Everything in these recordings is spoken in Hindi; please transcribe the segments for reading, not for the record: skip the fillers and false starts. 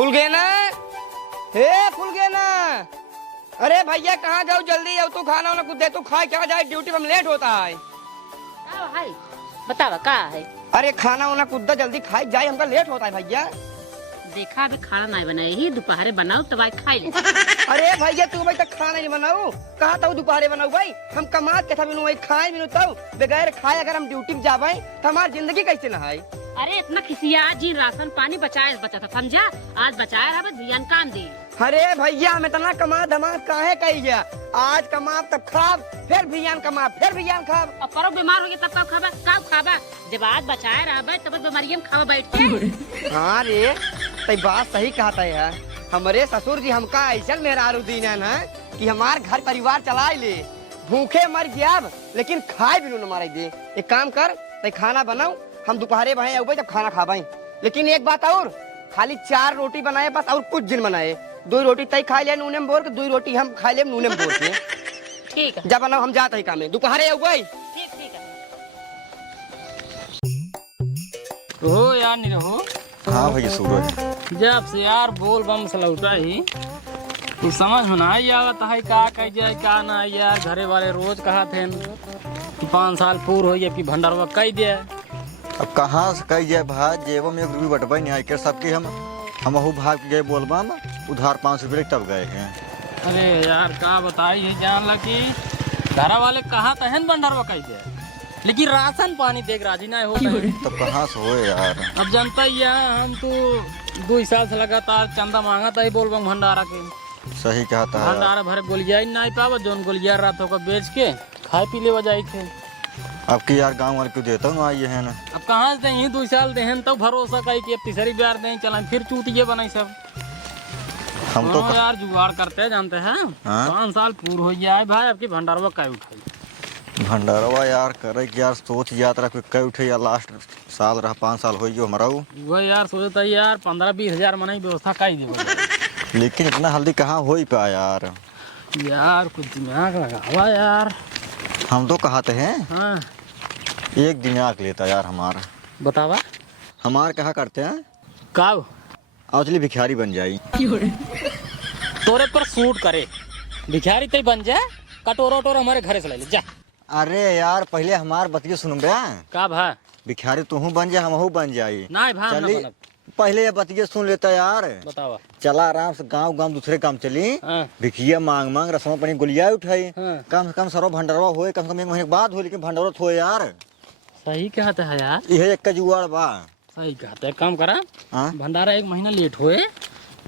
फुल गए ना? हे फुल गए ना? अरे भैया कहाँ जाओ, जल्दी आओ। तू खाना वाना कुछ दे, तू खा क्या जाए, ड्यूटी में लेट होता है। बतावा का है? अरे खाना वाना कुछ जल्दी खाई जाए, हमका लेट होता है भैया। देखा अभी खाना नहीं बनाए ही, दोपहरे बनाओ तब आई खाई ले। अरे भैया तू भाई तक खाना नहीं बनाऊ, कहा था दोपहरे बनाऊ भाई। हम कमात के था बिनु वही खाए बिनु तब बगैर खाए अगर हम ड्यूटी में जावे तो हमारी जिंदगी कैसे न है। अरे इतना खिसिया जी, राशन पानी बचाए बचा था समझा, आज बचाया है ध्यान काम दी। अरे भैया हम इतना कमा धमा काहे कही गया, आज कमा तब खाब, फिर भियान कमा, फिर भियान खाब। अब परो बीमार हो गया तब कब खाबा, जब आज बचाए रहा तब बीमारियों में खावा बैठ के। हाँ रे तो बात सही कहता है। हमारे ससुर जी हमका ऐसा मेहरारू दीन है ना कि हमार घर परिवार चलाए ले, भूखे मर गया लेकिन खाए भी न मारे दे। एक काम कर तो खाना बनाओ, हम दोपहरे भाई आऊ जब खाना खा भाई। लेकिन एक बात और, खाली 4 रोटी बनाए बस, और कुछ दिन बनाए। 2 रोटी तय खा ले नूने में बोर के, 2 रोटी हम खा ले नूने में बोर के। ठीक है जब बनाओ हम जाते ही काम में, दोपहरे आऊ भाई। ठीक है। रहो यार नहीं रहो। हाँ भैया सूरज, जब से यार बोल बम से लौटा ही कुछ समझ में ना ही आवत है का कह जाए का ना यार। घरे वाले रोज कहा थे 5 साल पूर हो गया कि भंडारवा कह दिया। अब कहाँ से कही जाए भाई, जेबों में 1 रुपये बटबा नहीं आई कर सबके। हम भाग गए बोलबा में, उधार 5 रुपये तब गए हैं। अरे यार का बताई है, जान लगी घर वाले कहा तो है भंडारवा कह दिया, लेकिन राशन पानी देख राजी ना हो। तब कहाँ से हो यार। अब जनता ही है, हम तो 2 साल से लगातार चंदा मांगा था ही बोलबम भंडारा के। सही कहता है। भंडारा भरे गोलिया ही नहीं पावा, जोन गोलिया रात होकर बेच के खाए पी ले जाए थे। अब की यार गाँव वाले क्यों देता हूँ आइए है ना। अब कहाँ से दें 2 साल दें तो भरोसा कही कि अब तीसरी बार दें चला फिर चूतिए बनाई सब। हम तो यार जुगाड़ करते जानते हैं। 5 साल पूर हो जाए भाई, अब की भंडारवा कहीं उठाई भंडारवा यार करे कि यार सोच यात्रा कई उठे यार। लास्ट साल रहा 5 साल हो गया हमारा। वो यार सोचता यार 15-20 हजार मना व्यवस्था कही दे। लेकिन इतना हल्दी कहाँ हो ही पाया यार। यार कुछ दिमाग लगावा यार। हम तो कहते हैं हाँ एक दिमाग लेता यार हमारा। बतावा हमार कहा करते हैं कब अचली भिखारी बन जाई। तोरे पर सूट करे भिखारी तय बन जाए, कटोरा वटोरा हमारे घरे से ले जा। अरे यार पहले हमार बतिया सुन बे। का भा भिखारी तू बन जा, हम बन जाई। नहीं भा चली पहले ये बतिया सुन लेता यार। बतावा चला आराम से गांव गांव दूसरे काम चली। हाँ। भिखिया मांग मांग रसम पानी गुलिया उठाई। हाँ। कम से कम सरो भंडारवा होए, कम से कम 1 महीने के बाद हो, लेकिन भंडारा हो यार। सही कहते है यार, यह एक का जुगाड़ बा। सही कहते है। काम करा हाँ? भंडारा 1 महीना लेट होए,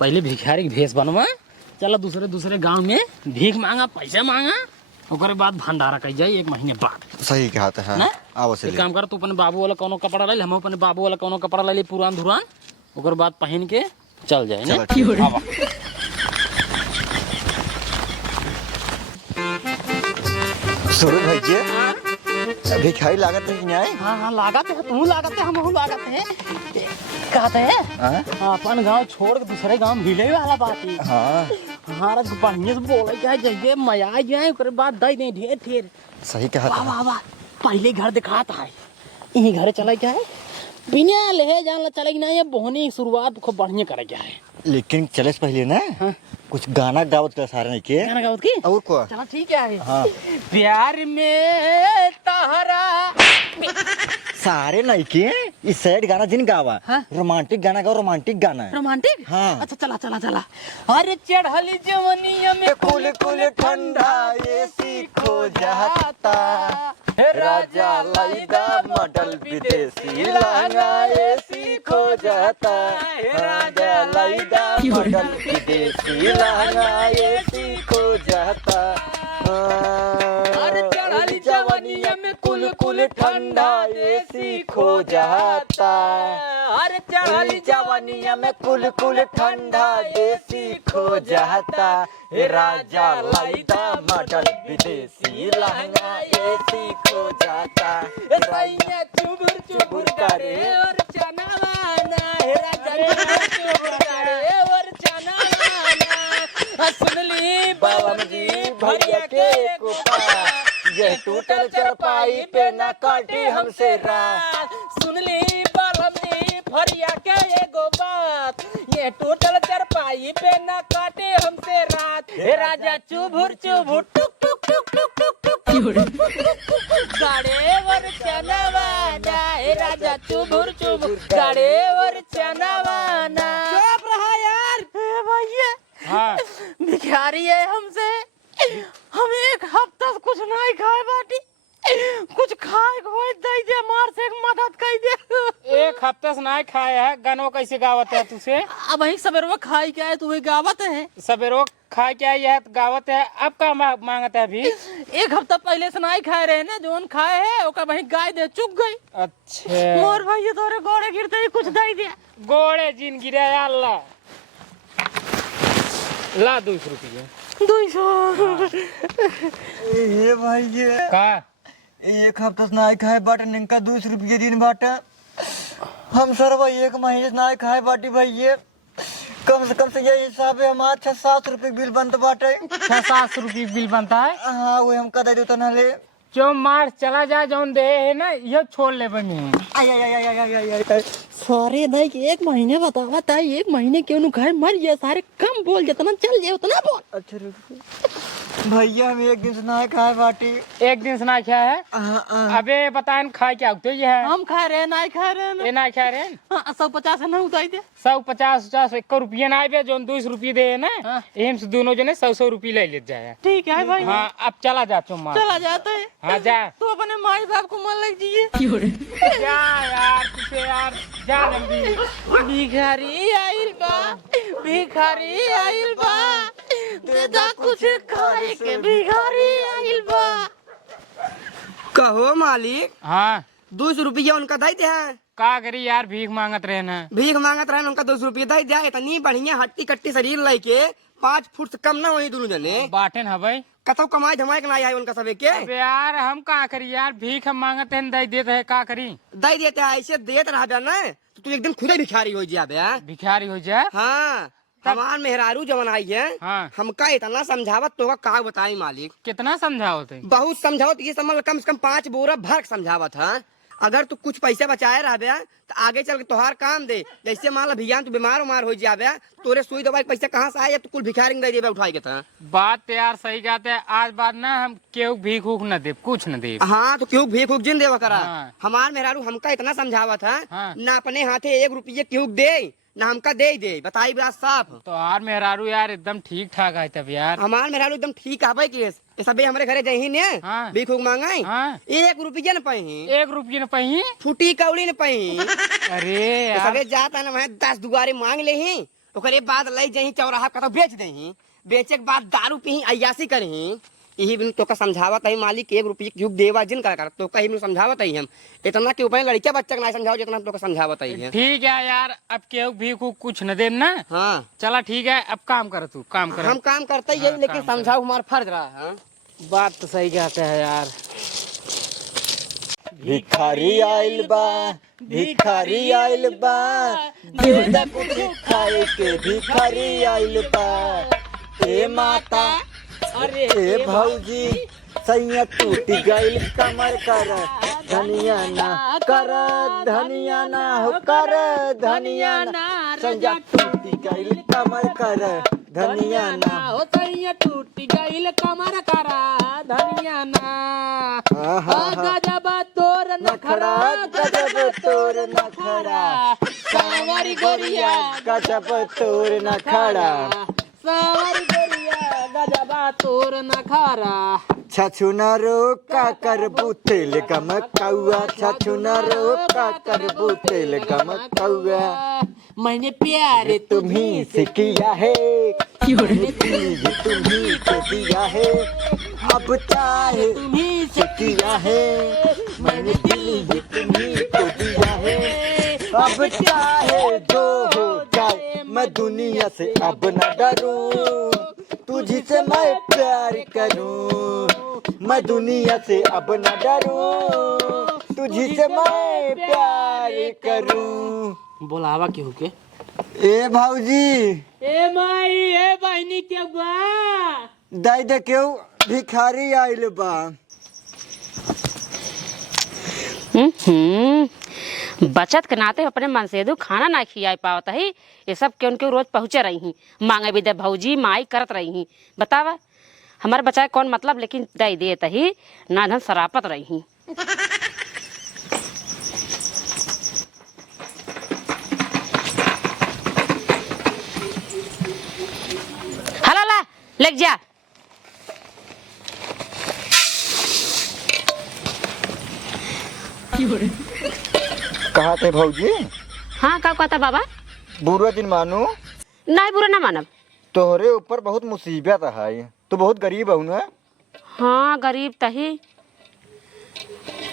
पहले भिखारी के भेष बनवा, चला दूसरे गांव में भीख मांगा, पैसा मांगा, ओकरे बाद भंडारा कही जाए 1 महीने बाद। सही कहता है। आओ एक काम कर, तू अपने बाबू वाला कोनो कपड़ा ले, हम अपने बाबू वाला कोनो कपड़ा ले ली पुरान धुरान, ओकर बाद पहन के चल जाए ना। सूरज भैया भिखारी लागत नहीं आए। हाँ लागत है, तू लागत है, हम लागत है। कहते हैं अपन गांव छोड़ के दूसरे गांव मिले वाला बात है। हाँ हमारा बढ़िया से बोले क्या जाइए मया जाए, ओकरे बाद दई नहीं ढेर ढेर। सही कहता है। वाह पहले घर दिखाता है, यही घर चला क्या है, बिना ले जान चले ना, ये बोहनी शुरुआत खूब बढ़िया करे क्या है। लेकिन चले से पहले ना कुछ गाना गावत का सारे नहीं के। गाना गावत की और को चला ठीक है। हाँ। प्यार में तहरा सारे नहीं के, इस सैड गाना जिन गावा। हाँ? रोमांटिक गाना गाओ, रोमांटिक गाना है। रोमांटिक। हाँ। अच्छा चला। अरे चढ़ली जवनिया में कुल कुल ठंडा एसी खो जाता, राजा लाइदा मॉडल विदेशी लहंगा एसी खो जाता, राजा लाइदा मॉडल विदेशी लहंगा एसी खो जाता। अरे चढ़ली जवनिया में कुल कुल ठंडा एसी खो जाता, अरे चढ़ली जवनिया में कुल कुल ठंडा देसी खो जाता, राजा लाइदा मॉडल विदेशी लहंगा एसी खो जाता। सैया चुबुर चुबुर करे और चना वाना, राजा चुबुर करे और चना वाना। सुनली बाबा जी भैया के कुपा, ये टूटल चरपाई पे न काटी हमसे रात। सुनली बाबा जी भैया के एगो बात, ये टोटल ना काटे हमसे रात। हे राजा चुभुर चुभुर टुक टुक टुक टुक टुक टुक गाडेवर चनवाना। हे राजा चुभुर चुभुर गाडेवर चनवाना। चुप रहा यार। भैया हाँ भिखारी है हमसे, हम एक हफ्ता से कुछ नहीं खाए बाटी, कुछ खाए खोए दे दे, मार से एक मदद कर दे। एक हफ्ते से नहीं खाया है, गानों कैसे गावत है तुझसे? अब वही सवेरे खाई क्या है, तू गावत है सवेरो खा के आई है तो गावत है, अब का मांगत है अभी? एक हफ्ता पहले से नहीं खाए रहे ना, जोन खाए है ओका वही गाय दे चुक गई। अच्छा मोर भाई तोरे गोड़े गिरते ही कुछ दे दिया। गोड़े जिन गिरे अल्लाह ला 200 रुपये। 200 ये भाई ये का एक हफ्ता से नहीं खाए बाटे, निका 200 रुपये दिन बाटे। हम सर भाई एक महीने से नहीं खाए बाटी भाई, ये कम से ये हिसाब है हमारा 600-700 रुपये बिल बनता बाटे। 600 रुपये बिल बनता है। हाँ वो हम कह देते ना ले। जो मार चला जा जौन दे है ना, ये छोड़ ले बनी। सारे नहीं कि एक महीने बतावा था, एक महीने क्यों नहीं खाए, मर गया सारे, कम बोल जितना चल जाए उतना बोल। अच्छा भैया हम एक दिन से नहीं खाए बाटी। एक दिन से ना खाया है? अबे बताए खाए क्या होते ये है? हम खा रहे नहीं खा रहे ना। ये ना खा रहे? 150 ना उतार दे। 150 1 रुपये ना आए, जो 200 रुपये दे ना, एम से दोनों जने 100 रुपये ले जाए। ठीक है भाई। हाँ अब चला जा तुम। चला जाता है। हाँ जा। तू अपने माई बाप को मन लग जाइए। जा यार तुझे यार, जा जल्दी। भिखारी आइल बा, भिखारी आइल बा, देदा कुछ खाए के, भिखारी आइल बा। कहो मालिक, हाँ 200 रुपया उनका दे दे। का करी यार, भीख मांगत रहे ना। भीख मांगत रहे उनका 200 रुपया दे दिया। इतनी बढ़िया हट्टी कट्टी शरीर लेके 5 फुट से कम ना वही दोनों जने बाटे ना भाई, कतौ कमाए धमाए के नहीं आए उनका सबे के। अबे यार हम का करी यार, भीख हम मांगते हैं दे देते है, का करी? दे देते हैं, ऐसे देते रहा ना तो तू एक दिन खुद ही भिखारी हो जाबे। भिखारी हो जाए। हाँ हमार मेहरारू जवन आई है, हाँ हमका इतना समझावत तो का बताई मालिक। कितना समझाओ थे? बहुत समझावत, ये समझ कम से कम 5 बोरा भर के समझावत है। अगर तू कुछ पैसे बचाए रहबे तो आगे चल के तोहार काम दे। जैसे मान ला भैया तू बीमार उमार हो जाबे, तोरे सुई दवाई पैसे कहाँ से आए, तू कुल भिखारी दे देबे उठाई के। बात यार सही कहते हैं, आज बात ना हम केहू भीख उख न दे, कुछ न दे। हाँ तो क्यों भीख उख जिन देवा करा। हाँ। हमार मेहरारू हमका इतना समझावत है, हाँ। ना अपने हाथे 1 रुपये क्यों दे, ना हमका दे दे। बताई बात साफ। तो यार मेहरारू यार एकदम ठीक ठाक है तब यार। हमार मेहरारू एकदम ठीक आवे के सबे हमारे घरे जही ने हाँ। भीख उख मांगे। हाँ। 1 रुपया न पही, 1 रुपये न पही। फूटी कौड़ी न पही। अरे यार सबे जाता न 10 दुआरे मांग ले ही, ओकरे बाद ले जही चौराहा कतो बेच दही, बेचे के बाद दारू पी अयासी करही। यही बिन तो का समझावत है मालिक 1 रुपये क्यों देवा जिन कर तो कहीं बिन समझावत है हम। इतना के ऊपर लड़का बच्चा नहीं समझाओ जितना तो का समझावत है। ठीक है यार, अब केहू भीख उख कुछ न दे ना। हाँ चला ठीक है, अब काम कर तू, काम कर। हम काम करते ही है, लेकिन समझाओ हमारा फर्ज रहा है। बात तो सही कहते हैं यार। भिखारी आइल बा, भिखारी आइल बा, देदा कुछ खाए के, भिखारी आइल बा। ए माता, अरे ए भौजी, सैया टूट गइल कमर कर, धनिया ना कर, धनिया ना हो कर, धनिया ना। सैया टूट गइल कमर कर, धनिया ना। हो सैया टूट गइल कमर करा, धनिया ना। गजब तोर नखरा, गजब तोर नखरा, सावरी गोरिया, गजब तोर नखरा। सावरी गोरिया, गजब तोर नखरा। छछुनरो का कर बुतेल गमकौआ, छछुनरो का कर बुतेल गमकौआ। मैंने प्यार तुम्ही से किया है, मैंने प्यार तुम्ही को दिया है, अब चाहे तुम्ही से किया है, मैंने दिल भी तुम्ही को दिया है। अब चाहे जो हो जाए मैं दुनिया से अब न डरूं, तुझसे मैं प्यार करूं, मैं दुनिया से अब न डरूं, तुझसे मैं प्यार करूं। बोलावा के होके ए भौजी, ए माई, ए बहनी के बा दाई दे क्यों भिखारी आइल बा। बचत के नाते अपने मन से दू खाना ना खिया पावत ही ये सब के उनके रोज पहुँचे रही ही मांगे भी दे भौजी माई करत रही ही बतावा हमारे बचाए कौन मतलब लेकिन दे देत ही ना धन सरापत रही ही। हला ला लेक जा। कहा थे भौजी? हाँ का कहता बाबा? बुरा दिन मानू नहीं बुरा ना मानब। तोहरे ऊपर बहुत मुसीबत है, तू बहुत गरीब हो ना। हाँ गरीब तही।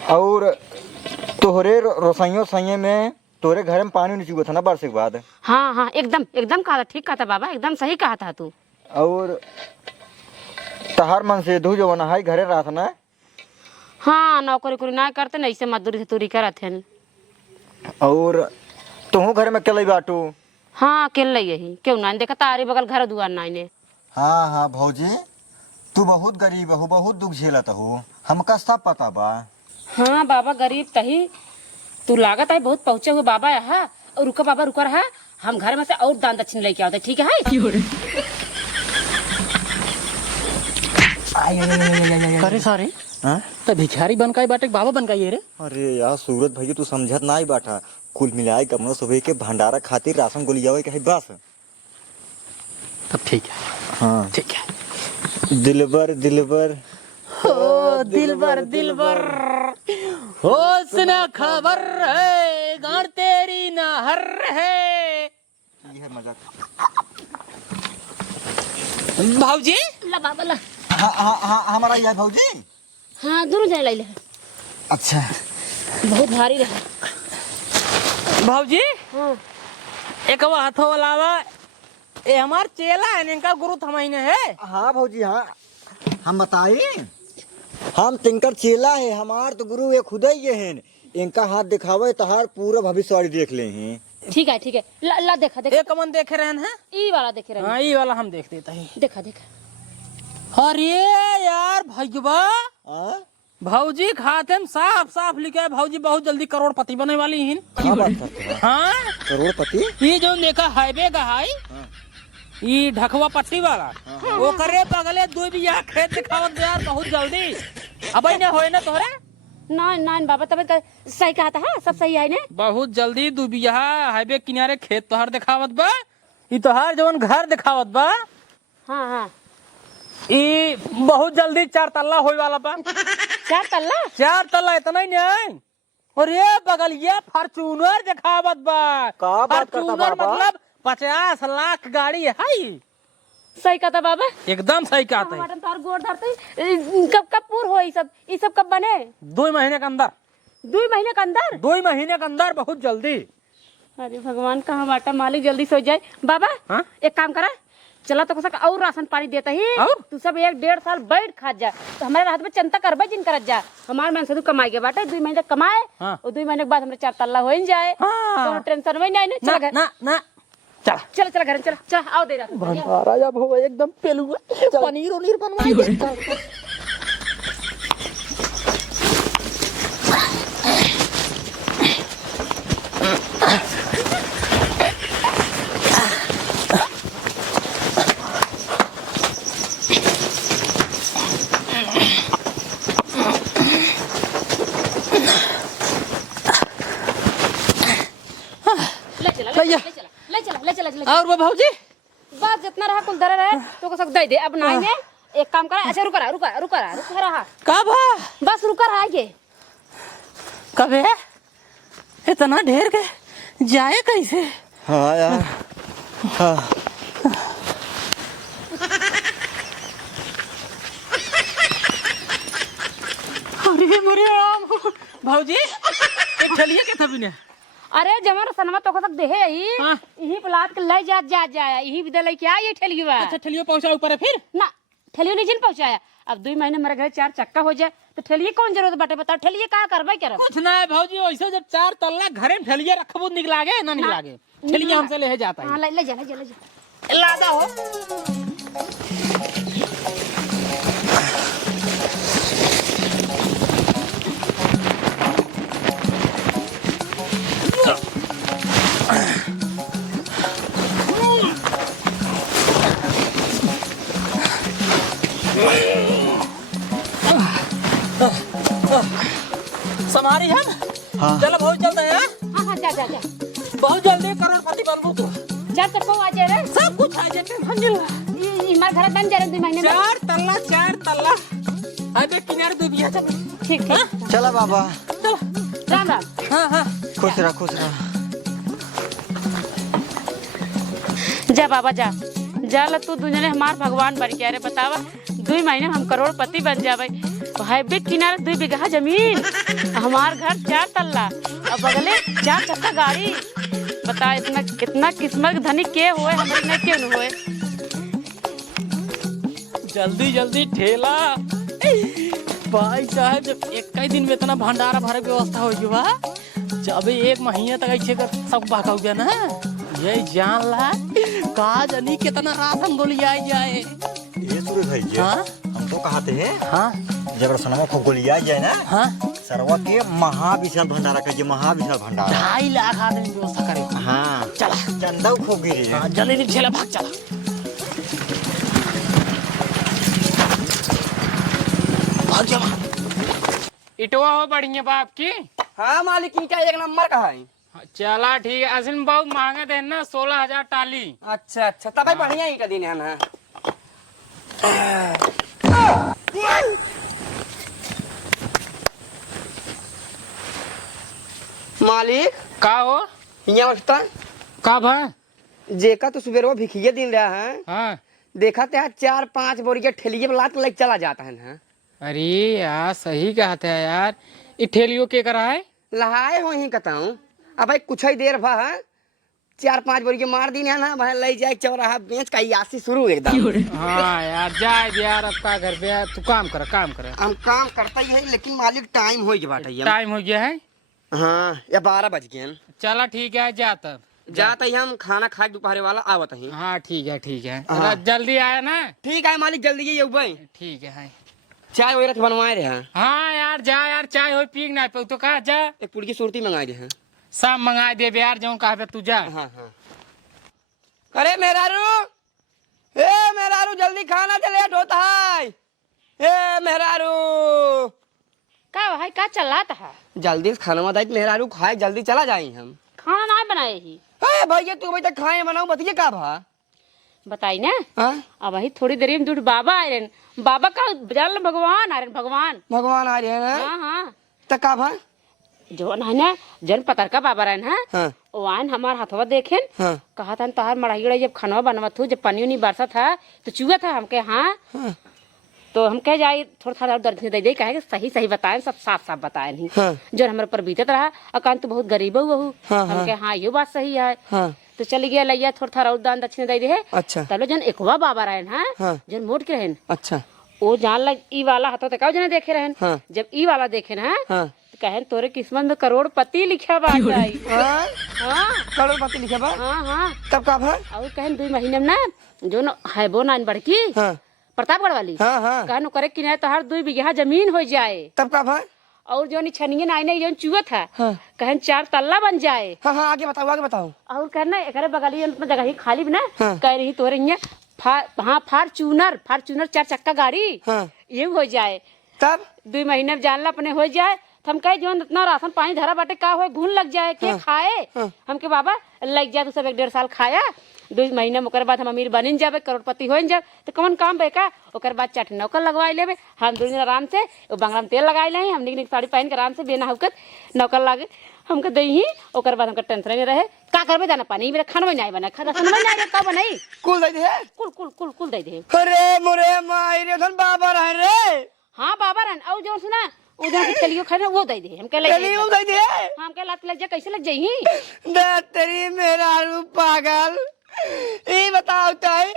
और तोहरे रसोइयों सैये में तोहरे घर में पानी नहीं चुका था ना बरस के बाद। हाँ हाँ एकदम एकदम कहा था, ठीक कहा था बाबा, एकदम सही कहा था तू। और तहार मन से धू जो है घरे रहा था ना। हाँ नौकरी कुरी ना करते न ऐसे मजदूरी तुरी करत है। और तू घर में अकेले बाटू? हाँ अकेले यही क्यों ना देखा तारी बगल घर दुआर ना ने। हाँ हाँ भौजी तू बहुत गरीब हो, बहुत दुख झेलत हो, हमका सब पता बा। हाँ बाबा गरीब तही तू लागत है बहुत पहुँचे हुए बाबा यहाँ। और रुका बाबा रुका रहा हम घर में से और दान दक्षिण लेके आते ठीक है। करे सारे हाँ? तो भिखारी बन का बाटे बाबा बन का ये रे। अरे यार सूरज भैया तू समझत ना ही बाटा, कुल मिलाए कमनो सुबह के भंडारा खातिर राशन गोली जावे के है बस। तब ठीक है। हाँ ठीक है। दिलबर दिलबर ओ दिलबर दिलबर होश न खबर है गाड़ तेरी न हर है। ये है मजाक। भाऊजी ला बाबा ला। हाँ हाँ हाँ हमारा यह भौजी। हाँ दोनों जाए लाई ले। अच्छा बहुत भारी रहा। भाऊजी हाँ एक वो हाथों वाला ये हमार चेला है इनका गुरु थमाइने है। हाँ भौजी हाँ हम बताए हम तिनकर चेला है, हमार तो गुरु ये खुद ही ये है, इनका हाथ दिखावे तहार पूरा भविष्यवाणी देख ले हैं। ठीक है ला देखा देखा। एक मन देखे रहन है ई वाला देखे रहे हाँ ये वाला हम देख देता है। देखा देखा। अरे यार भैया हाँ? भौजी खाते में साफ साफ लिखा है भौजी बहुत जल्दी करोड़पति बने वाली हैं। क्या बात करते हैं? हाँ करोड़पति? ये जो देखा हाईवे का हाई ये ढकवा पट्टी वाला वो करे बगले 2 बिया खेत दिखावत दे यार बहुत जल्दी। अब ने होए ना तोहरे नाइन बाबा तब सही कहा था। हाँ, सब सही है ने बहुत जल्दी 2 बिया हाईवे किनारे खेत तोहर दिखावत बा। ये तोहर जवन घर दिखावत बा हाँ हाँ ये बहुत जल्दी 4 तल्ला होए वाला बा। 4 तल्ला 4 तल्ला इतना ही नहीं। और ये बगल ये फॉर्च्यूनर दिखावत बा। का बात करता फॉर्च्यूनर बाबा? मतलब 50 लाख गाड़ी है। सही कहा था बाबा। एकदम सही कहते हैं। तार गोड़ धरते कब पूर हो ये सब कब बने? 2 महीने के अंदर 2 महीने के अंदर 2 महीने के अंदर बहुत जल्दी। अरे भगवान का हमारा मालिक जल्दी सो जाए बाबा। हाँ? एक काम करा चला तो कसक और राशन पानी देता ही और? तू सब 1-1.5 साल बैठ खा जा तो हमारे हाथ में चिंता करबे जिन करत जा हमारे मन से तू कमाई के बाटे 2 महीने कमाए हाँ। और 2 महीने के बाद हमारे 4 तल्ला हो जाए। हाँ। तो टेंशन में नहीं ना चला घर ना ना चल चला घर चला आओ दे रहा भंडारा जब हो एकदम पेलुआ पनीर उनीर बनवाएंगे। ले चला और वो भाऊजी बस जितना रहा कुल धरा रहे तो कसक दे दे अब नहीं ने एक काम करा। अच्छा रुका रहा कब बस रुका रहा ये कबे इतना ढेर के जाए कैसे? हाँ यार हाँ। अरे मोरे राम भाऊजी एक ठलिया के था बिना। अरे जमर सनमा तो कसक देहे यही हाँ। यही पलाट के ले जा यही विदा ले क्या ये ठेलिया अच्छा ठलिया पहुंचा ऊपर है फिर ना ठेलियो नहीं जिन पहुंचाया। अब 2 महीने मेरे घर 4 चक्का हो जाए तो ठेलिए कौन जरूरत बाटे बताओ ठेलिए का करबे करब? कुछ ना है भाऊजी वैसे जब 4 तल्ला घरे में ठलिया रखबो निक लागे ना नहीं लागे ठलिया हमसे ले जाता है। हां ले जा लादा हो समारी है हाँ। चलो बहुत जल्द है हाँ हाँ जा जा जा बहुत जल्दी करोड़पति बनबू तू चार तक आ जाए रे सब कुछ आ जाए टेंशन नहीं हमारे घर बन जा रहे 2 महीने में 4 तल्ला अबे किनारे डूबिया चल ठीक ठीक चला बाबा चलो राम राम हाँ हाँ खुश रह जा बाबा जा जा ल तू दुनिया में हमार भगवान बन के अरे बतावा 2 महीने में हम करोड़पति बन जावे हाईवे किनारे 2 बीघा जमीन हमार घर 4 तल्ला और बगले 4 चक्का गाड़ी बता इतना कितना किस्मत धनी के हुए हमारे नहीं क्यों हुए जल्दी जल्दी ठेला भाई साहब जब एक ही दिन में इतना भंडारा भरे व्यवस्था हो गया जब 1 महीने तक ऐसे कर सब बाका हो गया ना ये जान ला का जानी कितना राशन गोलिया जाए ये सूरज भाई जी हाँ हम तो कहते हैं हाँ जब रसोना खूब गोलिया जाए ना हाँ सरवा के महाविशाल भंडारा का महाविशाल भंडारा 2.5 लाख आदमी व्यवस्था करे हाँ चला चंदा खूब गिरी है हाँ जल्दी ठेला भाग चला भाग जा इटवा हो बढ़िया बाप की हाँ मालिक ईटा 1 नंबर का है। चला ठीक है असल में बहुत महंगा दे ना 16,000 टाली अच्छा अच्छा तब बढ़िया ईटा दिन है ना। मालिक का हो यहाँ उठता का भा जेका तो सुबह भिखिए दिन रहा है हाँ देखा ते 4-5 बोरी के ठेलिए में लात लग चला जाता है ना। अरे यार सही कहते हैं यार ये ठेलियो के करा है लहाए हो ही कहताऊँ अब भाई कुछ ही देर भा 4-5 बोरी के मार दिन है ना भाई ले जाए चौराहा बेच का यासी शुरू एकदम। हाँ यार जाए यार अब का घर पे तू काम कर हम काम करता ही है लेकिन मालिक टाइम हो गया बाटा टाइम हो गया है हाँ या 12 बज गए चला ठीक है जा तब जाता ही हम खाना खाए दोपहर वाला आवत ही। हाँ ठीक है हाँ। जल्दी आया ना ठीक है मालिक जल्दी ये भाई ठीक है चाय वगैरह बनवाए रहे हैं। हाँ यार जा यार चाय हो पी ना पे तो कहा जा एक पुड़ी की सुरती मंगाए रहे हैं। सब मंगा दे यार जो कहा तू जा हाँ हाँ अरे मेहरारू जल्दी खाना से लेट होता है। ए मेहरारू का भाई का चलाता है जल्दी से खाना मत मेहरारू खाए जल्दी चला जाए हम। खाना ना बनाए ही अरे भैया तू भाई तक खाए बनाऊ बतिए का भा बताई ना हाँ अब वही थोड़ी देर में दूध बाबा आ रहे बाबा का जान भगवान आ रहे भगवान भगवान आ रहे हैं ना हाँ हाँ तक का भा जो है ना जन पतर का बाबा रहन है हाँ वो आन हमार हथवा देखेन हाँ कहा था तोहार मड़ाई जब खानवा बनवत हो जब पानी उनी बरसा था तो चुआ था हमके हाँ हाँ तो हम कह जाए थोड़ा दर्द दे दे कहे सही सही बताए सब साफ साफ बताए नहीं हाँ जो हमारे पर बीतत रहा अकान तो बहुत गरीब हो हाँ, हम कहे हाँ ये बात सही है हाँ तो चल गया लैया थोड़ा और दान दक्षिण दे दे अच्छा तब जन एकवा बाबा रहन है हाँ जन मोट के रहन अच्छा वो जान लग ई वाला हतो तक जने देखे रहन हाँ जब ई वाला देखे ना हाँ तो कहन तोरे किस्मत में करोड़पति लिखा बात आई हाँ हाँ करोड़पति लिखे बा हाँ हाँ तब का भा और कहन 2 महीने में ना जो न है वो नान बड़की हाँ प्रतापगढ़ वाली हाँ हाँ कहन करे कि नहीं तो हर 2 बीघा जमीन हो जाए तब का भा और जो छनिए नाइने जो चुआ था हाँ कहन 4 तल्ला बन जाए हाँ हाँ आगे बताओ और कहना एक बगल में जगह ही खाली भी ना हाँ। कह रही तोरे यहाँ फार्चूनर 4 चक्का गाड़ी हाँ ये हो जाए तब 2 महीने में जानला अपने हो जाए तो हम कहे जो इतना राशन पानी धरा बाटे का हो घून लग जाए के खाए हाँ। हमके बाबा लग जाए तो सब 1-1.5 साल खाया 2 महीने में ओकर बाद हम अमीर बनिन जाबे करोड़पति हो जाए तो कौन काम बेका ओकर बाद चट नौकर लगवाई लेबे हम 2 दिन आराम से वो बंगला में तेल लगाई ले हम निक साड़ी पहन के आराम से बिना हुकत नौकर लागे हमके दही ओकर बाद हमके टेंशन नहीं रहे का करबे दाना पानी मेरा खाना नहीं बना खाना नहीं आए का बनाई कुल दे दे कुल दे दे अरे मोरे माई रे धन बाबा रहे रे हाँ बाबा रन और जो सुना उधर के चलियो खाना वो दे दे हम कह ले चलिए दे दे हम कह लात लग जा कैसे लग जाई दे तेरी मेरा रू पागल ये बताओ ताई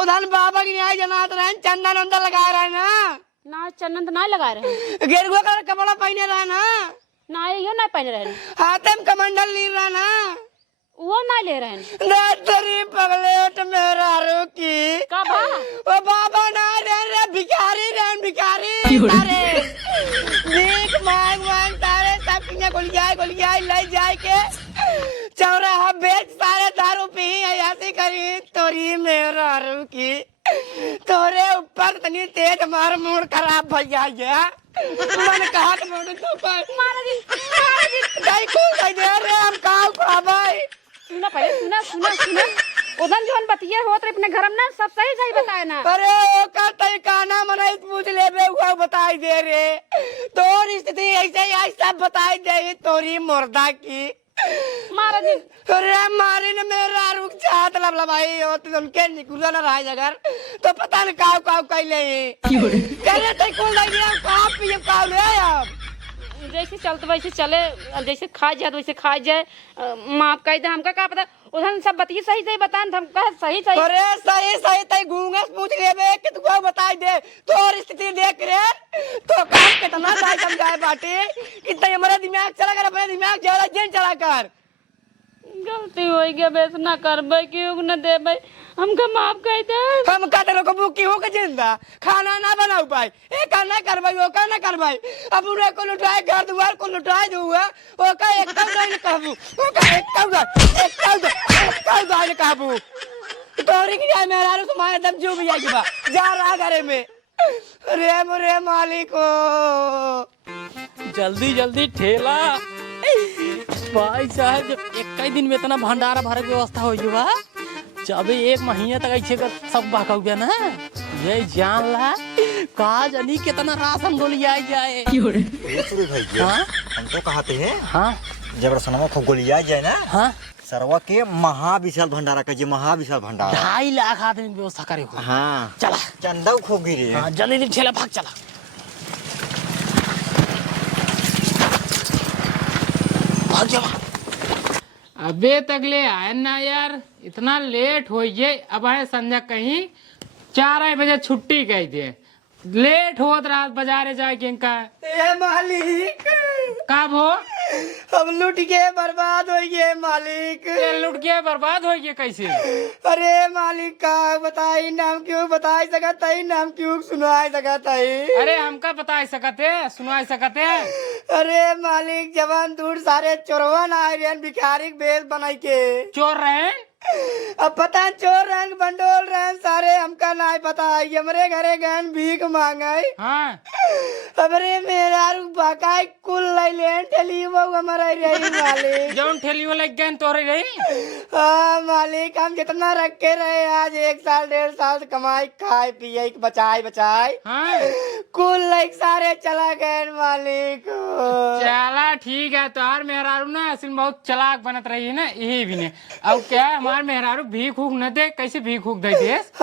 उधर बाबा की न्याय जनात रहे चंदन अंदर लगा रहे ना चंदन तो ना लगा रहे गेरुआ का कपड़ा पहने रहे ना यो ना पहन रहे हाथ में कमंडल ली रहा वो ना ले रहे दे तेरी पगलेट मेरा रू की का बा ओ बाबा ना रे भिखारी तारे भीख मांग तारे सब किने गोलियाई ले जाए के चौराहा बेच सारे दारू पी ऐसी करी तोरी मेरा रू की तोरे ऊपर तनी तेज मार मूड खराब भैया मैंने कहा कि मोटे तो पाए महाराज नहीं खोल दे रे हम काव खा भाई। सुना पहले सुना उधर जोन बतिया होत रे अपने घर में ना सब सही बताए ना। अरे ओ का तई काना मने पूछ लेबे हुआ बताई दे रे। तोर स्थिति ऐसे ही सब बताई दे तोरी मुर्दा की। महाराज अरे मारी ने मेरा रुक चाहत लब भाई ओ तो उनके निकुला ना रहा जगर तो पता न काव कैले करे तई खोल दे रे का पिए काव रे अब जैसे चलते वैसे चले जैसे खा जाए तो वैसे खा जाए माफ कर दे हमका का पता उधर सब बतिए सही बतान हम कह सही अरे सही तई गूंगे पूछ लेबे कि तू बताई दे तोर स्थिति देख रे तो काम कितना दाई समझाए बाटे कि तई हमारा दिमाग चला कर अपने दिमाग जरा जेन चला कर। गलती हो गया बेस ना करबे क्यों न देबे हमका माफ कर दे। हम कहते लोग को की हो के जिंदा खाना ना बनाऊ पाए ए का ना करबाई ओ का ना करबाई अब उन्हें को लुटाए घर द्वार को लुटाए दूंगा ओ का एक कम नहीं कहबू ओ का एक कम नहीं कहबू तोरी की जाए मेरा रो तुम्हारे दम जो भी आएगी बा जा रहा घरे में रे मोरे मालिक जल्दी ठेला भाई साहब जब एक ही दिन में इतना भंडारा भरे के व्यवस्था हो बा जब एक महीने तक ऐसे का सब बाका गया ना ये जान ला का जानी कितना राशन गोलिया जाए भैया हाँ हम तो कहते हैं हाँ जब रसनमा को गोलिया जाए ना हाँ सरवा के महाविशाल भंडारा का जे महाविशाल भंडारा 2.5 लाख आदमी की व्यवस्था करे हो। हाँ चला चंदा खो गिरी हाँ जल्दी ठेला भाग चला भाग जा अबे तकले आए ना यार इतना लेट हो गए अब आए संध्या कहीं 4 बजे छुट्टी कह दिए लेट होत रात बाजारे जाए के का ए मालिक कब हो हम लुट गए बर्बाद हो गए मालिक ये लुट गया बर्बाद हो गया कैसे अरे मालिक का बताई नाम क्यों बताई सकत है नाम क्यों सुनाई सकत है। अरे हमका बता सकते सुना सकते अरे मालिक जवान दूर सारे चोरवन आए रहे भिखारी बेल बनाई के चोर रहे अब पता चोर रंग बंडोल रहे सारे हमका नहीं पता है हमारे घरे गहन भीख मांगे हाँ अबरे मेरा बकाई कुल लेन ठेली वो हमारा रही मालिक जौन ठेली वाला गन तोरे रही हाँ मालिक हम जितना रखे रहे आज 1 साल 1.5 साल से कमाई खाए पिए बचाए हाँ कुल लाइक सारे चला गए मालिक। चला ठीक है तो यार मेहरारू ना असल में बहुत चलाक बनत रही है ना यही भी ने अब क्या है हमारे मेहरारू भीख उख न दे कैसे भीख उख दे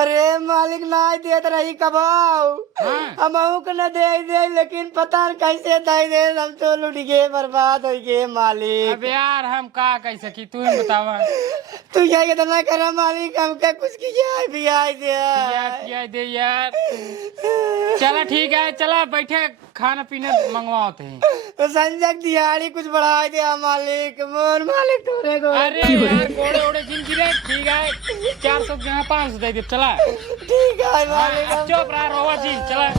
अरे मालिक ना देत रही कबाऊ हाँ। हम को न दे लेकिन पता न कैसे दे हम तो लुट गए बर्बाद हो गए मालिक। अब यार हम का कह सकी तू ही बतावा तू क्या इतना करा मालिक हमके कुछ की यार दे यार चला ठीक है चला बैठे खाना पीना मंगवाओ थे तो संजय दिहाड़ी कुछ बढ़ा दिया मालिक मोर मालिक तोरे को अरे यार कोड़े ओड़े जिन गिरे ठीक है 400 के जगह 500 दे दे चला ठीक है मालिक हाँ, चुप रहा रोवा जी चला